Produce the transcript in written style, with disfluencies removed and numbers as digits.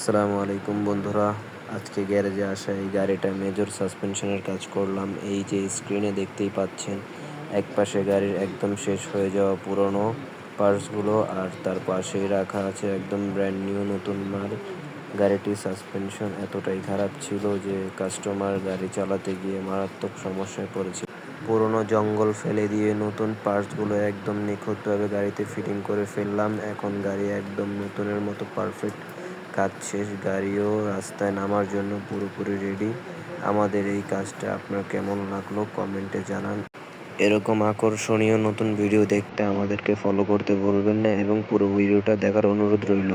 আসসালামু আলাইকুম বন্ধুরা। আজকে গ্যারেজে আসা এই গাড়িটা মেজর সাসপেনশনের কাজ করলাম। এই যে স্ক্রিনে দেখতেই পাচ্ছেন, একপাশে গাড়ির একদম শেষ হয়ে যাওয়া পুরনো পার্টসগুলো, আর তার পাশেই রাখা আছে একদম ব্র্যান্ড নিউ নতুন মাল। গাড়িটির সাসপেনশন এতটাই খারাপ ছিল যে কাস্টমার গাড়ি চালাতে গিয়ে মারাত্মক সমস্যায় পড়েছিল। পুরনো জঙ্গল ফেলে দিয়ে নতুন পার্টসগুলো একদম নিখুঁতভাবে গাড়িতে ফিটিং করে ফেললাম। এখন গাড়ি একদম নতুনের মতো পারফেক্ট। কাজ শেষ, গাড়িও রাস্তায় নামার জন্য পুরোপুরি রেডি। আমাদের এই কাজটা আপনার কেমন লাগলো কমেন্টে জানান। এরকম আকর্ষণীয় নতুন ভিডিও দেখতে আমাদেরকে ফলো করতে ভুলবেন না এবং পুরো ভিডিওটা দেখার অনুরোধ রইল।